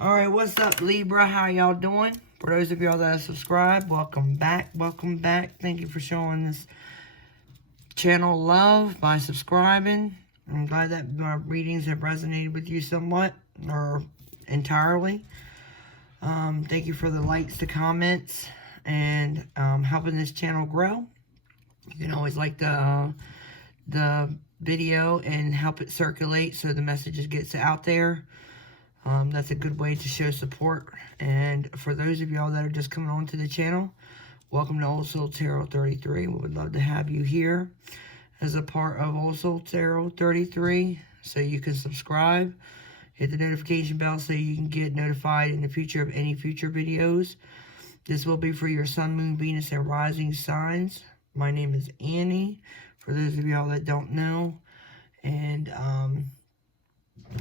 All right, what's up, Libra? How y'all doing? For those of y'all that have subscribed, welcome back. Welcome back. Thank you for showing this channel love by subscribing. I'm glad that my readings have resonated with you somewhat or entirely. Thank you for the likes, the comments, and helping this channel grow. You can always like the video and help it circulate so the messages gets out there. That's a good way to show support. And for those of y'all that are just coming on to the channel, welcome to Old Soul Tarot 33. We would love to have you here as a part of Old Soul Tarot 33, so you can subscribe, hit the notification bell so you can get notified in the future of any future videos. This will be for your Sun, Moon, Venus, and Rising signs. My name is Annie, for those of y'all that don't know. And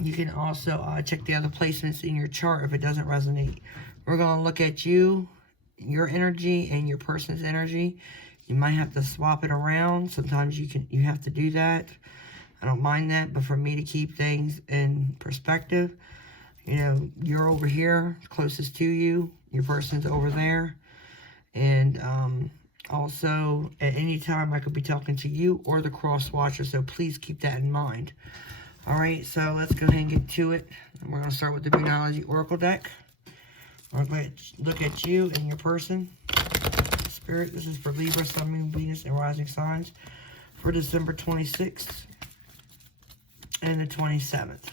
you can also check the other placements in your chart if it doesn't resonate. We're going to look at you, your energy, and your person's energy. You might have to swap it around. Sometimes you have to do that. I don't mind that, but for me to keep things in perspective, you know, you're over here, closest to you. Your person's over there. And also, at any time, I could be talking to you or the cross watcher, so please keep that in mind. Alright, so let's go ahead and get to it. We're going to start with the Moonology Oracle deck. We're going to look at you and your person. Spirit, this is for Libra, Sun, Moon, Venus, and Rising signs for December 26th and the 27th.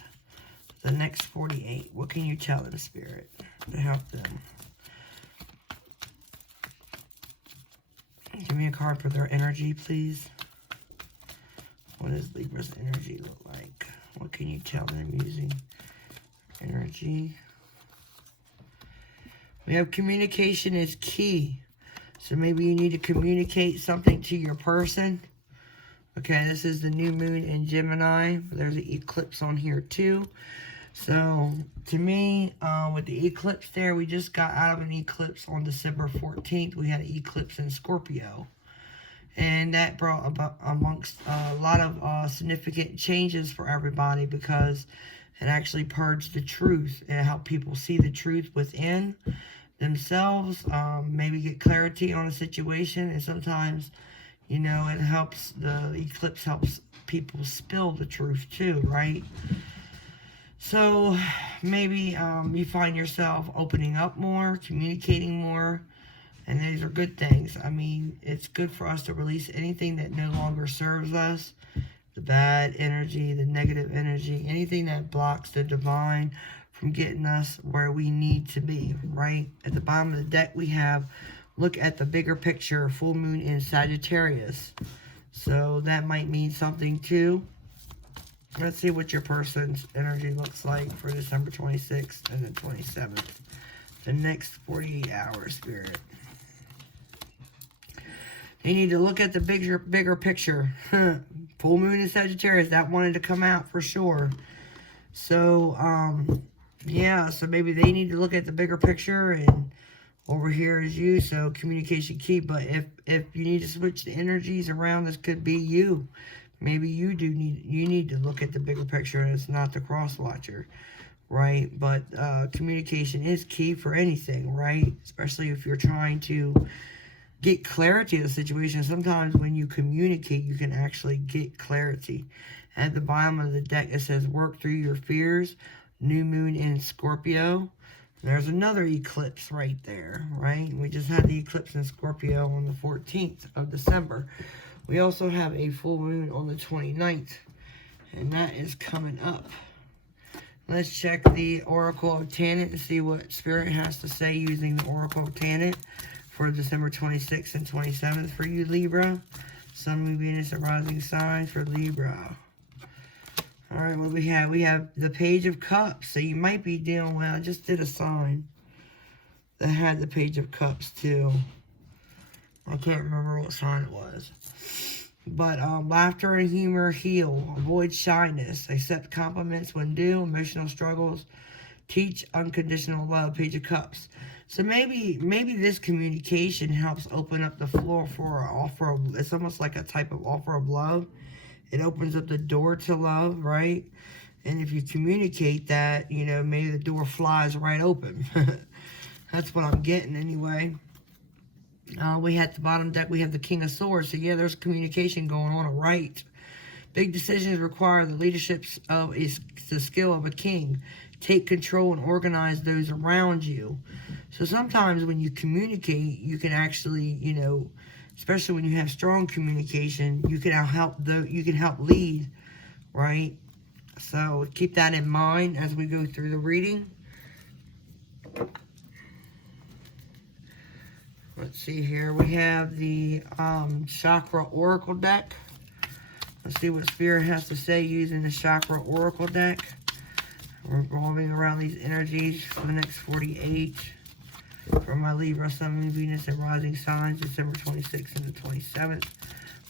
The next 48. What can you tell them, Spirit, to help them? Give me a card for their energy, please. What does Libra's energy look like? What can you tell them using energy? We have communication is key. So maybe you need to communicate something to your person. Okay, this is the new moon in Gemini. There's an eclipse on here too. So to me, with the eclipse there, we just got out of an eclipse on December 14th. We had an eclipse in Scorpio. And that brought about amongst a lot of significant changes for everybody, because it actually purged the truth. It helped people see the truth within themselves, maybe get clarity on a situation. And sometimes, you know, it helps, the eclipse helps people spill the truth too, right? So maybe you find yourself opening up more, communicating more. And these are good things. I mean, it's good for us to release anything that no longer serves us. The bad energy, the negative energy, anything that blocks the divine from getting us where we need to be, right? At the bottom of the deck, we have, look at the bigger picture, full moon in Sagittarius. So that might mean something too. Let's see what your person's energy looks like for December 26th and the 27th. The next 48 hours, Spirit. You need to look at the bigger picture. Full moon in Sagittarius, that wanted to come out for sure. So, yeah, so maybe they need to look at the bigger picture, and over here is you, so communication key. But if you need to switch the energies around, this could be you. Maybe you need to look at the bigger picture, and it's not the cross watcher, right? But communication is key for anything, right? Especially if you're trying to get clarity of the situation. Sometimes when you communicate, you can actually get clarity. At the bottom of the deck, it says, work through your fears. New moon in Scorpio. There's another eclipse right there, right? We just had the eclipse in Scorpio on the 14th of December. We also have a full moon on the 29th, and that is coming up. Let's check the Oracle of Tanit and see what Spirit has to say using the Oracle of Tanit for December 26th and 27th for you, Libra. Sun, Moon, Venus, and Rising signs for Libra. All right, what do we have? We have the Page of Cups. So you might be dealing with, I just did a sign that had the Page of Cups too. I can't remember what sign it was. But laughter and humor heal. Avoid shyness. Accept compliments when due. Emotional struggles. Teach unconditional love. Page of Cups. So maybe this communication helps open up the floor for an offer of, it's almost like a type of offer of love. It opens up the door to love, right? And if you communicate that, you know, maybe the door flies right open. That's what I'm getting anyway. We had the bottom deck, we have the King of Swords. So yeah, there's communication going on, all right. Big decisions require the leadership of the skill of a king. Take control and organize those around you. So sometimes when you communicate, you can actually, you know, especially when you have strong communication, you can help lead, right? So keep that in mind as we go through the reading. Let's see here. We have the Chakra Oracle deck. Let's see what Spirit has to say using the Chakra Oracle deck. Revolving around these energies for the next 48. For my Libra, Sun, Moon, Venus, and Rising signs, December 26th and the 27th.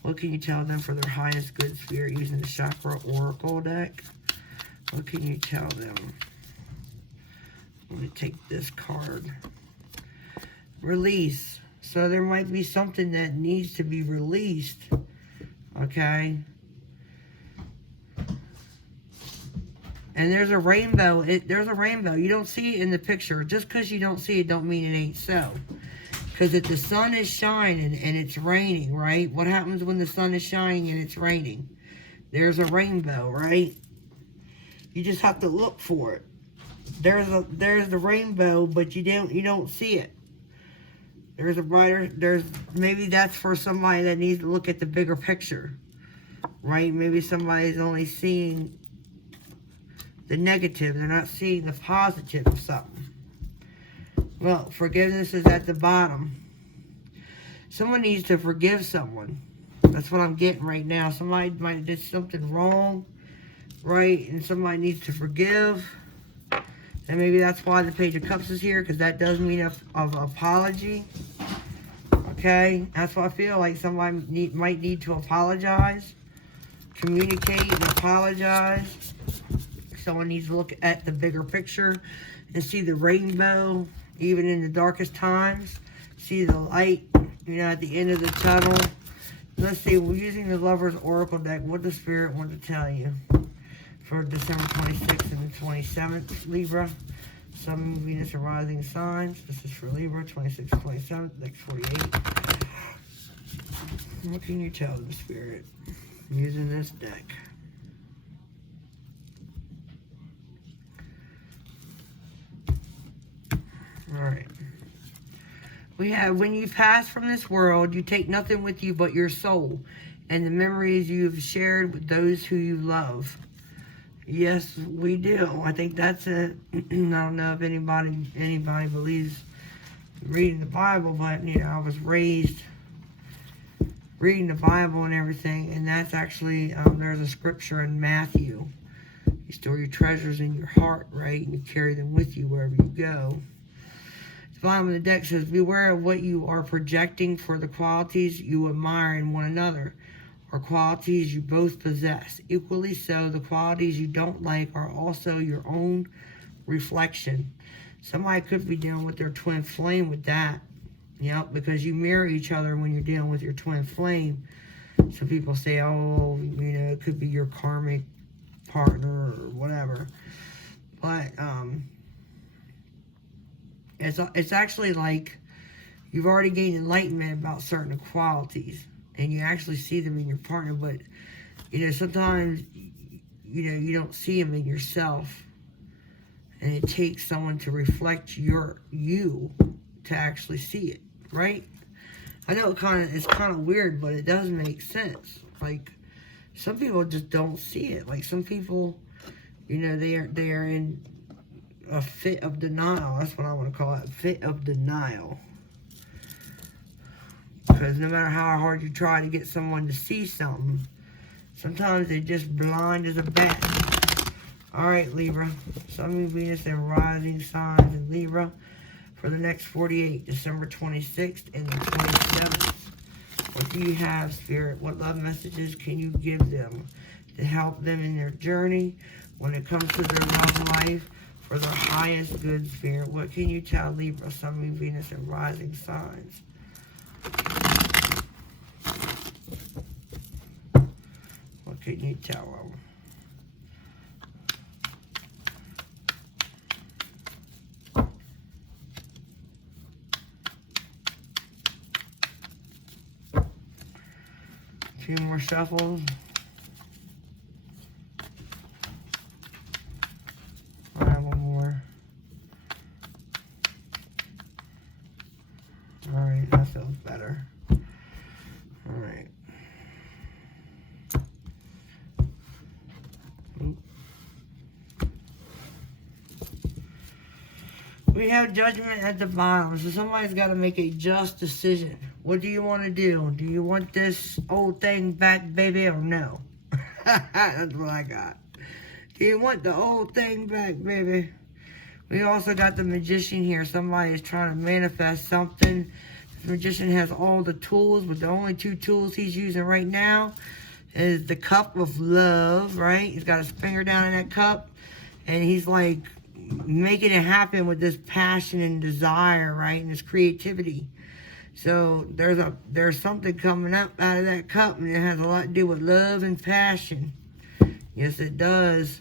What can you tell them for their highest good, Spirit, using the Chakra Oracle deck? What can you tell them? Let me take this card. Release. So there might be something that needs to be released. Okay? And there's a rainbow. There's a rainbow. You don't see it in the picture. Just because you don't see it don't mean it ain't so. Because if the sun is shining and it's raining, right? What happens when the sun is shining and it's raining? There's a rainbow, right? You just have to look for it. There's the rainbow, but you don't see it. There's a brighter, maybe that's for somebody that needs to look at the bigger picture, right? Maybe somebody's only seeing the negative. They're not seeing the positive of something. Well, forgiveness is at the bottom. Someone needs to forgive someone. That's what I'm getting right now. Somebody might have did something wrong, right? And somebody needs to forgive. And maybe that's why the Page of Cups is here, because that does mean of apology. Okay? That's why I feel like somebody might need to apologize. Communicate and apologize. Someone needs to look at the bigger picture and see the rainbow, even in the darkest times. See the light, you know, at the end of the tunnel. Let's see, we're using the Lover's Oracle deck. What does Spirit want to tell you for December 26th and the 27th, Libra? Sun, Moon, Venus, and Rising signs. This is for Libra, 26th, 27th, next 48. What can you tell them, Spirit, using this deck? Alright. We have, when you pass from this world, you take nothing with you but your soul and the memories you've shared with those who you love. Yes, we do. I think that's it. I don't know if anybody believes reading the Bible, but, you know, I was raised reading the Bible and everything, and that's actually, there's a scripture in Matthew. You store your treasures in your heart, right? And you carry them with you wherever you go. The bottom of the deck says, beware of what you are projecting for the qualities you admire in one another, or qualities you both possess. Equally so, the qualities you don't like are also your own reflection. Somebody could be dealing with their twin flame with that. Yep, because you mirror each other when you're dealing with your twin flame. Some people say, oh, you know, it could be your karmic partner or whatever. But, it's actually like you've already gained enlightenment about certain qualities, and you actually see them in your partner, but, you know, sometimes, you know, you don't see them in yourself, and it takes someone to reflect you to actually see it, right? I know it's kind of weird, but it does make sense. Like, some people just don't see it. Like, some people, you know, they are in a fit of denial. That's what I want to call it, fit of denial. Because no matter how hard you try to get someone to see something, sometimes they're just blind as a bat. Alright, Libra. Sun, Moon, Venus, and Rising signs in Libra for the next 48, December 26th and the 27th. What do you have, Spirit? What love messages can you give them to help them in their journey when it comes to their love life for their highest good, Spirit? What can you tell Libra, Sun, Moon, Venus, and Rising signs? What can you tell them? Few more shuffles. Alright, one more. Alright, that feels better. Alright. We have judgment at the bottom, so somebody's got to make a just decision. What do you want to do? Do you want this old thing back, baby, or no? That's what I got. Do you want the old thing back, baby? We also got the magician here. Somebody is trying to manifest something. The magician has all the tools, but the only two tools he's using right now is the cup of love, right? He's got his finger down in that cup, and he's like making it happen with this passion and desire, right? And this creativity. So there's something coming up out of that cup, and it has a lot to do with love and passion. Yes, it does.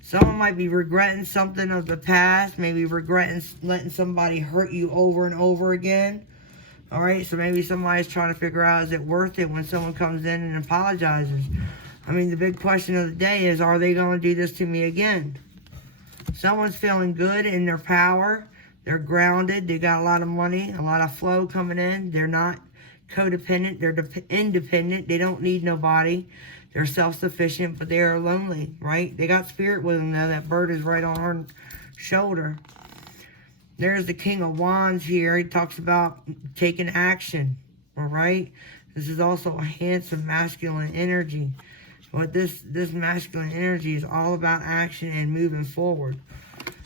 Someone might be regretting something of the past, maybe regretting letting somebody hurt you over and over again. All right, so maybe somebody's trying to figure out, is it worth it when someone comes in and apologizes? I mean, the big question of the day is, are they going to do this to me again? Someone's feeling good in their power. They're grounded. They got a lot of money, a lot of flow coming in. They're not codependent. They're independent. They don't need nobody. They're self-sufficient, but they are lonely, right? They got spirit with them, though. That bird is right on her shoulder. There's the King of Wands here. He talks about taking action, all right? This is also a handsome masculine energy. But this masculine energy is all about action and moving forward.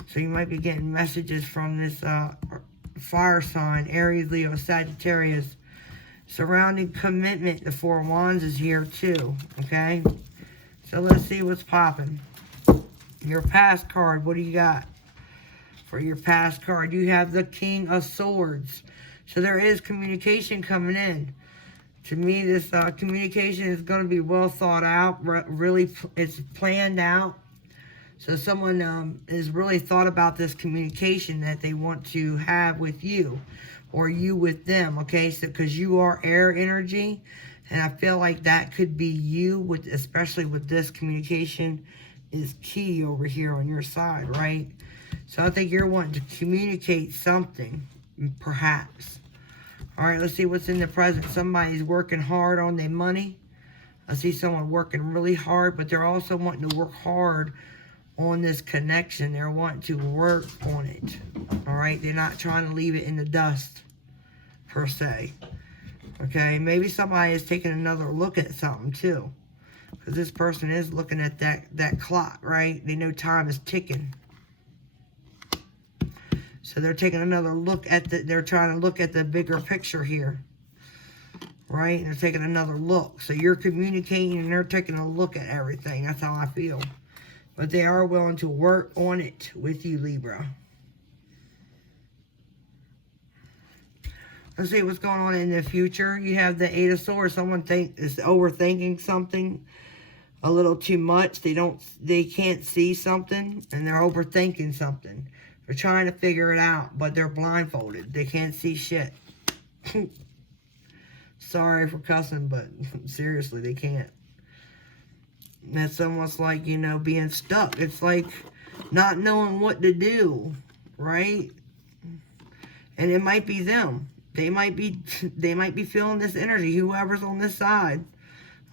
So you might be getting messages from this fire sign, Aries, Leo, Sagittarius. Surrounding commitment, the Four of Wands is here too, okay? So let's see what's popping. Your past card, what do you got? For your past card, you have the King of Swords. So there is communication coming in. To me, this communication is going to be well thought out. Really, it's planned out. So someone has really thought about this communication that they want to have with you, or you with them, okay? So because you are air energy, and I feel like that could be you, with especially with this communication is key over here on your side, right? So I think you're wanting to communicate something, perhaps. All right, let's see what's in the present. Somebody's working hard on their money. I see someone working really hard, but they're also wanting to work hard on this connection. They're wanting to work on it. All right, they're not trying to leave it in the dust, per se. Okay, maybe somebody is taking another look at something too, because this person is looking at that clock, right? They know time is ticking. So they're taking another look at they're trying to look at the bigger picture here, right? And they're taking another look. So you're communicating and they're taking a look at everything. That's how I feel. But they are willing to work on it with you, Libra. Let's see what's going on in the future. You have the Eight of Swords. Someone is overthinking something a little too much. They can't see something, and they're overthinking something. They're trying to figure it out, but they're blindfolded. They can't see shit. Sorry for cussing, but seriously, they can't. That's almost like, you know, being stuck. It's like not knowing what to do, right? And it might be them. They might be feeling this energy. Whoever's on this side,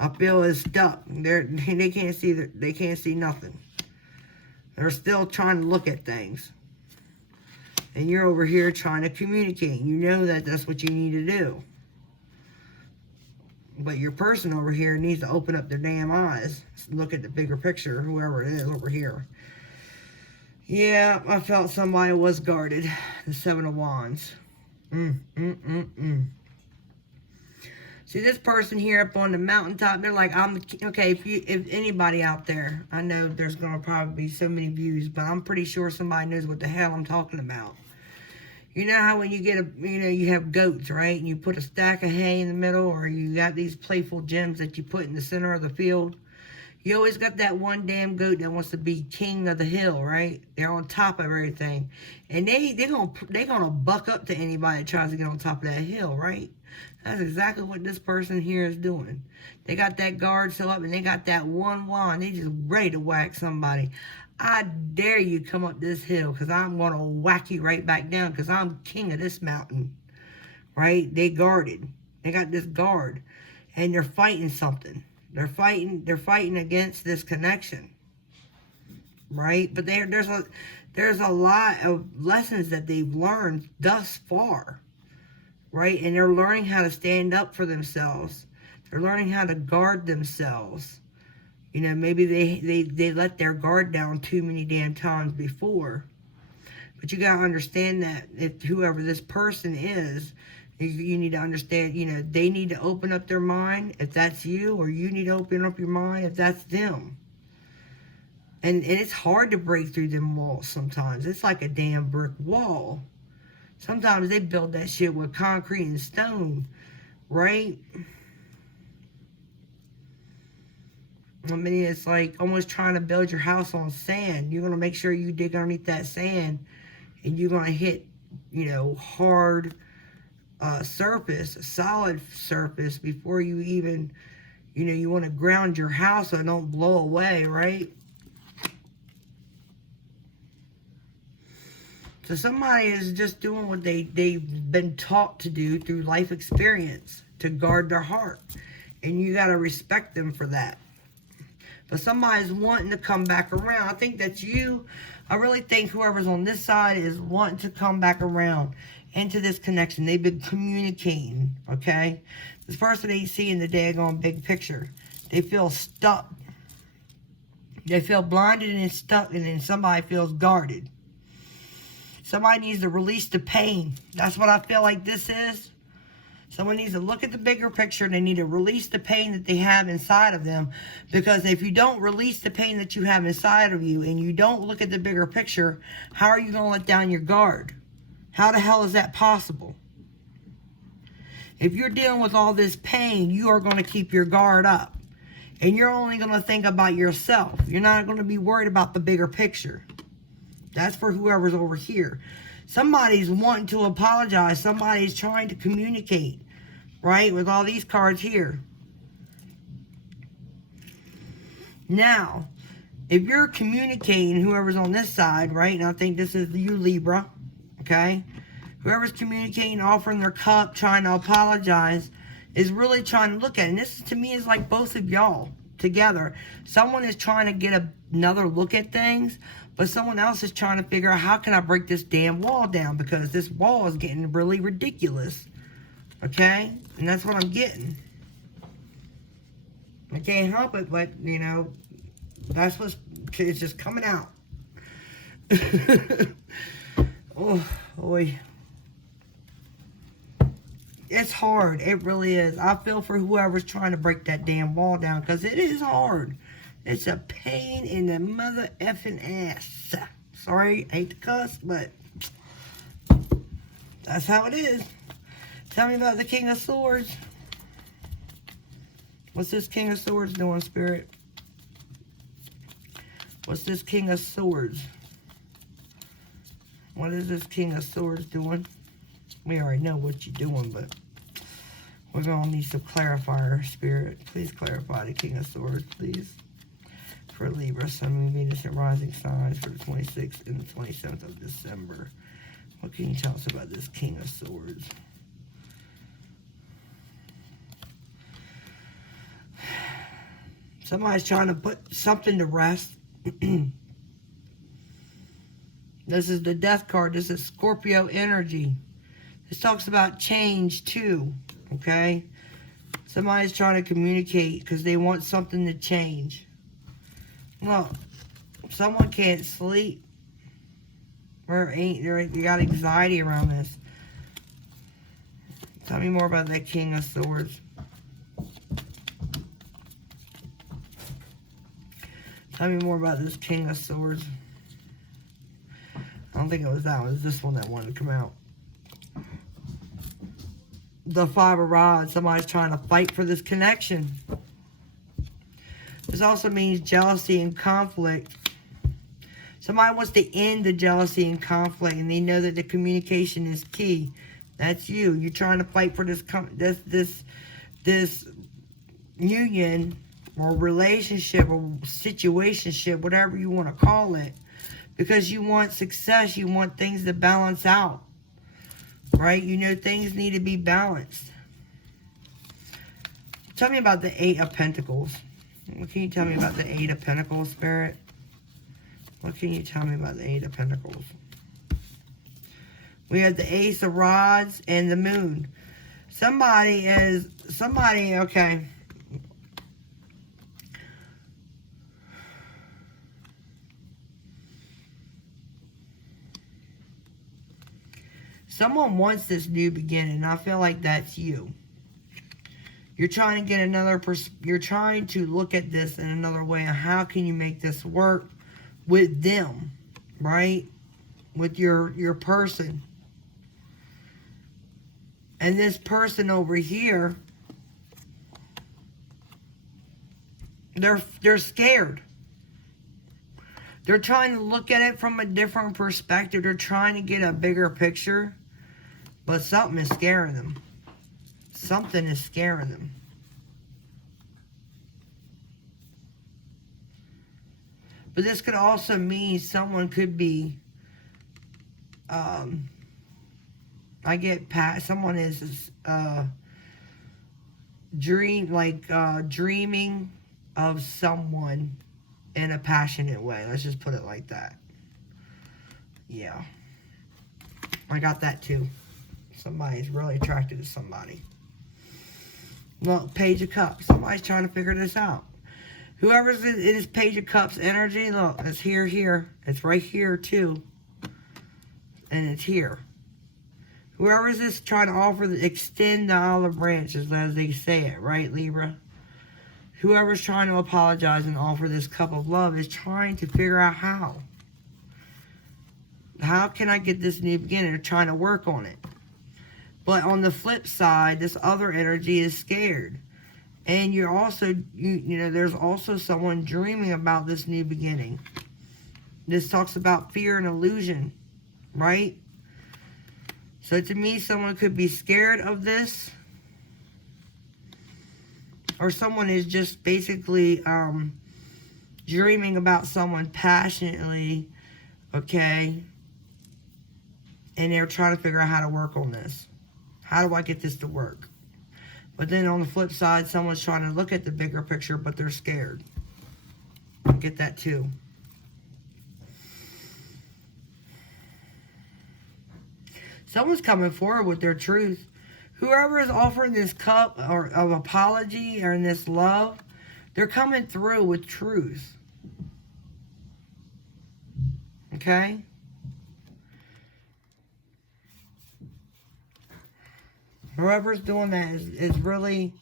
I feel is stuck. They can't see nothing. They're still trying to look at things. And you're over here trying to communicate. You know that that's what you need to do. But your person over here needs to open up their damn eyes. Look at the bigger picture, whoever it is over here. Yeah, I felt somebody was guarded. The Seven of Wands. See, this person here up on the mountaintop, they're like, okay, if anybody out there, I know there's going to probably be so many views, but I'm pretty sure somebody knows what the hell I'm talking about. You know how when you get you have goats, right? And you put a stack of hay in the middle, or you got these playful gems that you put in the center of the field. You always got that one damn goat that wants to be king of the hill, right? They're on top of everything. And they're gonna buck up to anybody that tries to get on top of that hill, right? That's exactly what this person here is doing. They got that guard still up and they got that one wand. They just ready to whack somebody. I dare you come up this hill because I'm going to whack you right back down because I'm king of this mountain. Right? They guarded. They got this guard. And they're fighting something. They're fighting against this connection. Right? But there's a lot of lessons that they've learned thus far. Right? And they're learning how to stand up for themselves. They're learning how to guard themselves. You know, maybe they let their guard down too many damn times before. But you got to understand that if whoever this person is, you need to understand, you know, they need to open up their mind if that's you, or you need to open up your mind if that's them. And it's hard to break through them walls sometimes. It's like a damn brick wall. Sometimes they build that shit with concrete and stone, right? I mean, it's like almost trying to build your house on sand. You're going to make sure you dig underneath that sand and you're going to hit, you know, hard surface, solid surface before you even, you know, you want to ground your house so it don't blow away, right? So somebody is just doing what they've been taught to do through life experience, to guard their heart. And you got to respect them for that. But somebody's wanting to come back around. I think that's you. I really think whoever's on this side is wanting to come back around into this connection. They've been communicating, okay? This person ain't seeing the daggone big picture. They feel stuck. They feel blinded and stuck, and then somebody feels guarded. Somebody needs to release the pain. That's what I feel like this is. Someone needs to look at the bigger picture and they need to release the pain that they have inside of them. Because if you don't release the pain that you have inside of you and you don't look at the bigger picture, how are you going to let down your guard? How the hell is that possible? If you're dealing with all this pain, you are going to keep your guard up. And you're only going to think about yourself. You're not going to be worried about the bigger picture. That's for whoever's over here. Somebody's wanting to apologize. Somebody's trying to communicate, right? With all these cards here. Now, if you're communicating, whoever's on this side, right? And I think this is you, Libra, okay? Whoever's communicating, offering their cup, trying to apologize, is really trying to look at it. And this, to me, is like both of y'all together. Someone is trying to get another look at things, but someone else is trying to figure out, how can I break this damn wall down? Because this wall is getting really ridiculous. Okay? And that's what I'm getting. I can't help it, but, you know, that's what's, it's just coming out. Oh, boy. It's hard. It really is. I feel for whoever's trying to break that damn wall down, because it is hard. It's a pain in the mother effing ass. Sorry, I hate to cuss, but that's how it is. Tell me about the King of Swords. What's this King of Swords doing, Spirit? What's this King of Swords? What is this King of Swords doing? We already know what you're doing, but we're going to need some clarifier, Spirit. Please clarify the King of Swords, please. For Libra, Sun, Moon, Venus, and Rising signs for the 26th and the 27th of December. What can you tell us about this King of Swords? Somebody's trying to put something to rest. This is the Death card. This is Scorpio energy. This talks about change too, okay? Somebody's trying to communicate because they want something to change. Look, someone can't sleep. You got anxiety around this. Tell me more about that King of Swords. Tell me more about this King of Swords. I don't think it was that one. It was this one that wanted to come out. The Five of Rods. Somebody's trying to fight for this connection. This also means jealousy and conflict. Somebody wants to end the jealousy and conflict, and they know that the communication is key. That's you. You're trying to fight for this union or relationship or situationship, whatever you want to call it, because you want success. You want things to balance out, right? You know things need to be balanced. Tell me about the Eight of Pentacles. What can you tell me about the Eight of Pentacles, Spirit? What can you tell me about the Eight of Pentacles? We have the Ace of Rods and the Moon. Somebody, okay. Someone wants this new beginning, and I feel like that's you. You're trying to get you're trying to look at this in another way. And how can you make this work with them, right? With your person. And this person over here, they're scared. They're trying to look at it from a different perspective. They're trying to get a bigger picture. But something is scaring them. Something is scaring them. But this could also mean someone could be, someone is dreaming of someone in a passionate way. Let's just put it like that. Yeah. I got that too. Somebody's really attracted to somebody. Look, Page of Cups. Somebody's trying to figure this out. Whoever's in this Page of Cups energy, look, it's here. It's right here too. And it's here. Whoever's this trying to offer, extend the olive branches, as they say it, right, Libra? Whoever's trying to apologize and offer this cup of love is trying to figure out how. How can I get this new beginning? They're trying to work on it. But on the flip side, this other energy is scared. And you're also, you know, there's also someone dreaming about this new beginning. This talks about fear and illusion, right? So to me, someone could be scared of this. Or someone is just basically dreaming about someone passionately, okay? And they're trying to figure out how to work on this. How do I get this to work? But then on the flip side, someone's trying to look at the bigger picture, but they're scared. I get that too. Someone's coming forward with their truth. Whoever is offering this cup of apology or in this love, they're coming through with truth. Okay? Whoever's doing that is really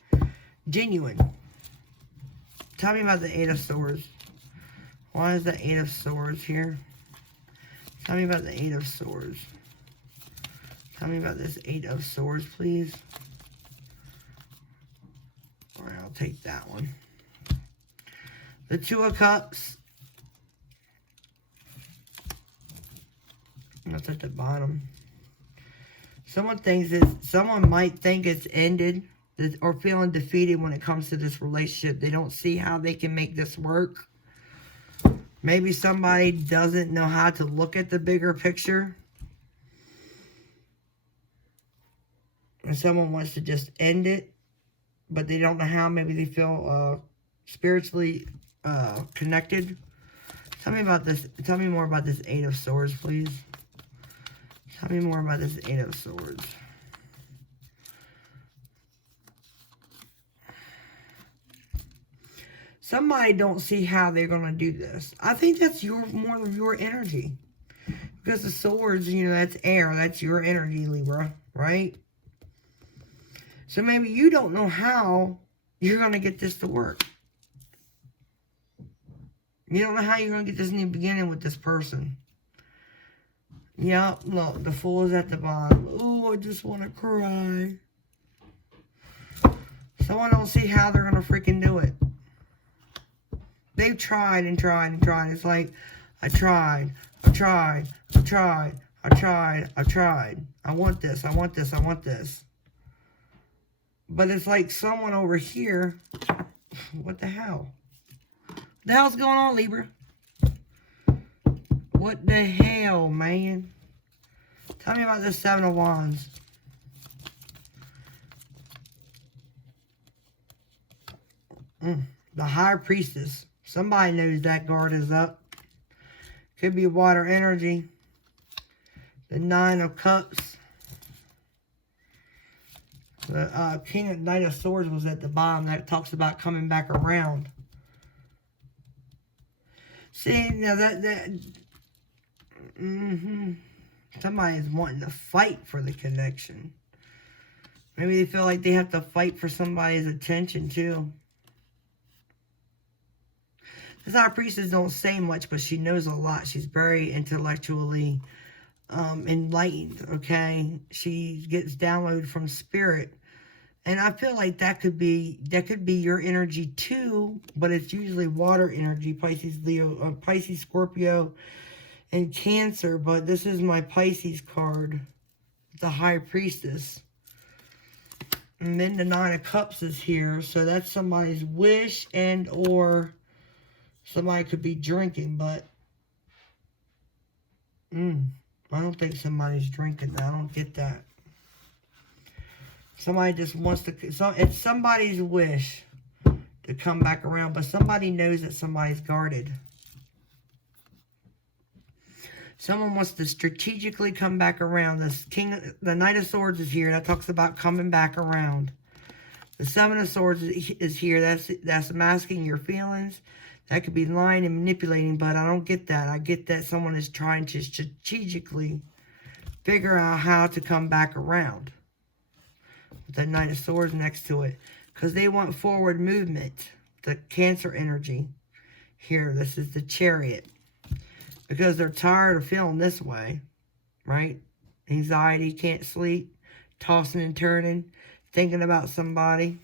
genuine. Tell me about the Eight of Swords. Why is the Eight of Swords here? Tell me about the Eight of Swords. Tell me about this Eight of Swords, please. Alright, I'll take that one. The Two of Cups. That's at the bottom. Someone might think it's ended or feeling defeated when it comes to this relationship. They don't see how they can make this work. Maybe somebody doesn't know how to look at the bigger picture. And someone wants to just end it, but they don't know how. Maybe they feel spiritually connected. Tell me about this. Tell me more about this Eight of Swords, please. Tell me more about this Eight of Swords. Somebody don't see how they're going to do this. I think that's more of your energy. Because the swords, you know, that's air. That's your energy, Libra, right? So maybe you don't know how you're going to get this to work. You don't know how you're going to get this new beginning with this person. Yep, look, the Fool is at the bottom. Ooh, I just want to cry. Someone don't see how they're going to freaking do it. They've tried and tried and tried. It's like, I tried. I've tried. I've tried. I've tried. I've tried. I want this. I want this. I want this. But it's like someone over here. What the hell? What the hell's going on, Libra? What the hell, man? Tell me about this Seven of Wands. The High Priestess. Somebody knows that guard is up. Could be water energy. The Nine of Cups. The Knight of Swords was at the bottom. That talks about coming back around. See, now somebody's wanting to fight for the connection. Maybe they feel like they have to fight for somebody's attention too. This High Priestess don't say much, but she knows a lot. She's very intellectually enlightened, okay? She gets downloaded from spirit. And I feel like that could be your energy too, but it's usually water energy, Pisces, Leo, Pisces, Scorpio, and Cancer. But this is my Pisces card, the High Priestess. And then the Nine of Cups is here, so that's somebody's wish and or somebody could be drinking, but I don't think somebody's drinking. I don't get that. Somebody just wants to, so it's somebody's wish to come back around, but somebody knows that somebody's guarded. Someone wants to strategically come back around. The Knight of Swords is here. That talks about coming back around. The Seven of Swords is here. That's masking your feelings. That could be lying and manipulating, but I don't get that. I get that someone is trying to strategically figure out how to come back around. With the Knight of Swords next to it. Because they want forward movement. The Cancer energy. Here, this is the Chariot. Because they're tired of feeling this way. Right? Anxiety, can't sleep. Tossing and turning. Thinking about somebody.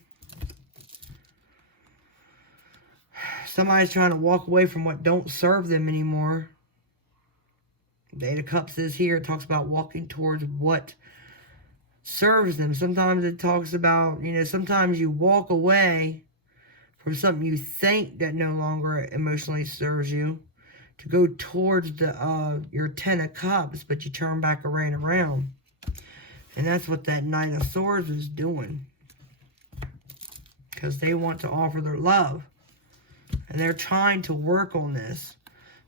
Somebody's trying to walk away from what don't serve them anymore. The Eight of Cups is here. It talks about walking towards what serves them. Sometimes it talks about, sometimes you walk away from something you think that no longer emotionally serves you to go towards your Ten of Cups, but you turn back around. And that's what that Knight of Swords is doing. Because they want to offer their love. And they're trying to work on this.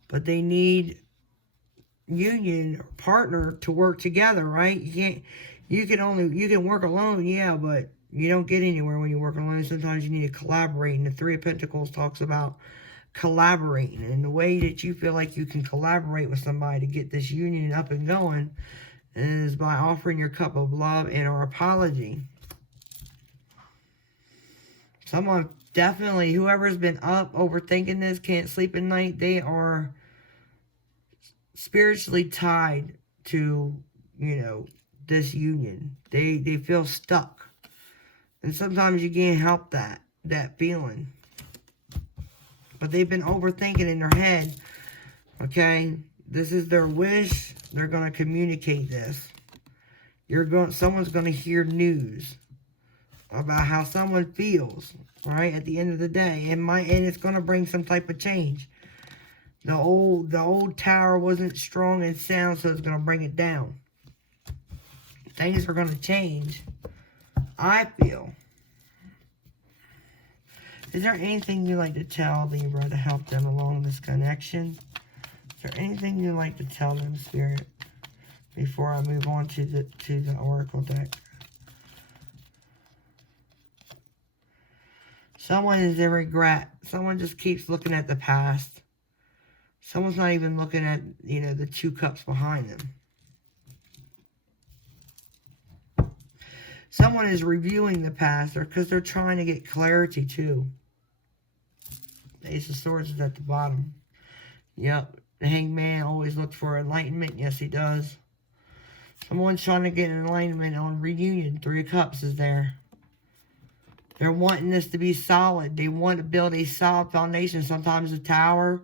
But they need union or partner to work together, right? You can work alone, yeah, but you don't get anywhere when you work alone. Sometimes you need to collaborate. And the Three of Pentacles talks about collaborating. And the way that you feel like you can collaborate with somebody to get this union up and going is by offering your cup of love and or apology. Someone definitely, whoever's been up overthinking this, can't sleep at night, they are spiritually tied to, this union. They feel stuck. And sometimes you can't help that feeling. But they've been overthinking in their head. Okay? This is their wish. They're going to communicate this. Someone's going to hear news about how someone feels, right? At the end of the day. And it's going to bring some type of change. The old tower wasn't strong and sound, so it's going to bring it down. Things are going to change, I feel. Is there anything you'd like to tell Libra to help them along this connection? Is there anything you'd like to tell them, Spirit, before I move on to the Oracle deck? Someone is in regret. Someone just keeps looking at the past. Someone's not even looking at, the Two Cups behind them. Someone is reviewing the past because they're trying to get clarity too. The Ace of Swords is at the bottom. Yep. The Hangman always looks for enlightenment. Yes, he does. Someone's trying to get an enlightenment on reunion. Three of Cups is there. They're wanting this to be solid. They want to build a solid foundation. Sometimes a tower,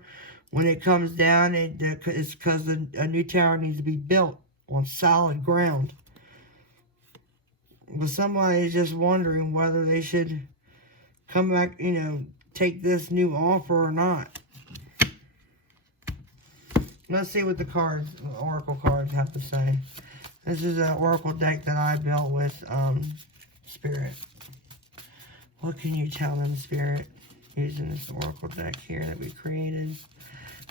when it comes down, it's because a new tower needs to be built on solid ground. But somebody is just wondering whether they should come back, you know, take this new offer or not. Let's see what the cards, Oracle cards have to say. This is an Oracle deck that I built with Spirit. What can you tell them, Spirit, using this Oracle deck here that we created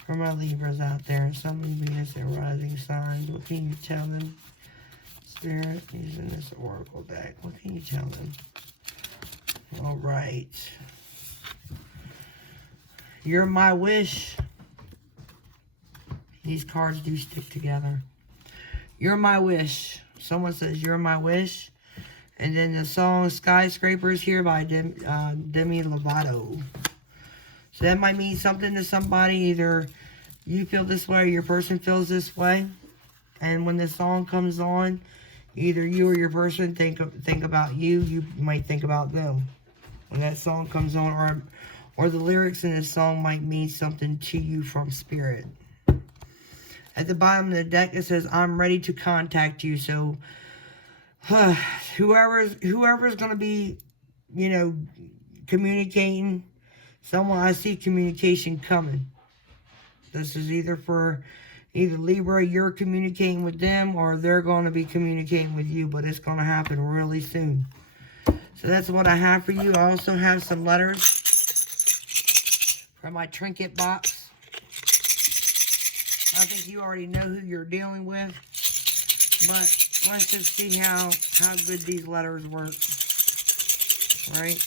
for my Libras out there? Sun, Venus, and rising signs. What can you tell them, Spirit, using this Oracle deck? What can you tell them? All right. You're my wish. These cards do stick together. You're my wish. Someone says, you're my wish. And then the song Skyscrapers here by Demi Lovato. So that might mean something to somebody. Either you feel this way or your person feels this way. And when this song comes on, either you or your person think about you. You might think about them. When that song comes on, or the lyrics in this song might mean something to you from Spirit. At the bottom of the deck, it says, I'm ready to contact you. So, whoever's going to be, you know, communicating, I see communication coming. This is either Libra, you're communicating with them, or they're going to be communicating with you, but it's going to happen really soon. So that's what I have for you. I also have some letters from my trinket box. I think you already know who you're dealing with, but let's just see how good these letters work. Right?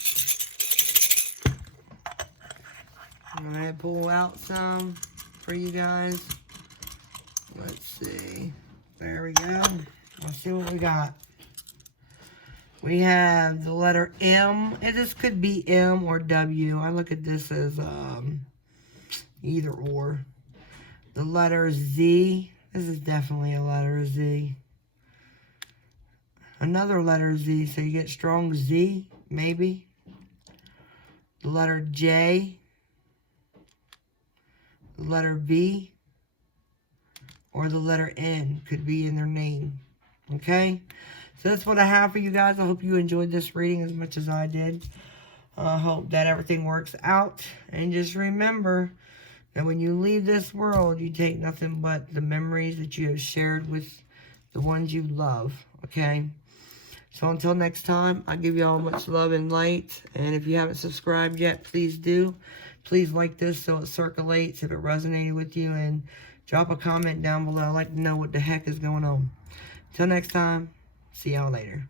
I'm going to pull out some for you guys. Let's see. There we go. Let's see what we got. We have the letter M. And this could be M or W. I look at this as either or. The letter Z. This is definitely a letter Z. Another letter Z. So you get strong Z, maybe. The letter J. The letter V. Or the letter N could be in their name. Okay? So that's what I have for you guys. I hope you enjoyed this reading as much as I did. I hope that everything works out. And just remember that when you leave this world, you take nothing but the memories that you have shared with the ones you love. Okay? So until next time, I give you all much love and light. And if you haven't subscribed yet, please do. Please like this so it circulates if it resonated with you. And drop a comment down below. I'd like to know what the heck is going on. Until next time, see y'all later.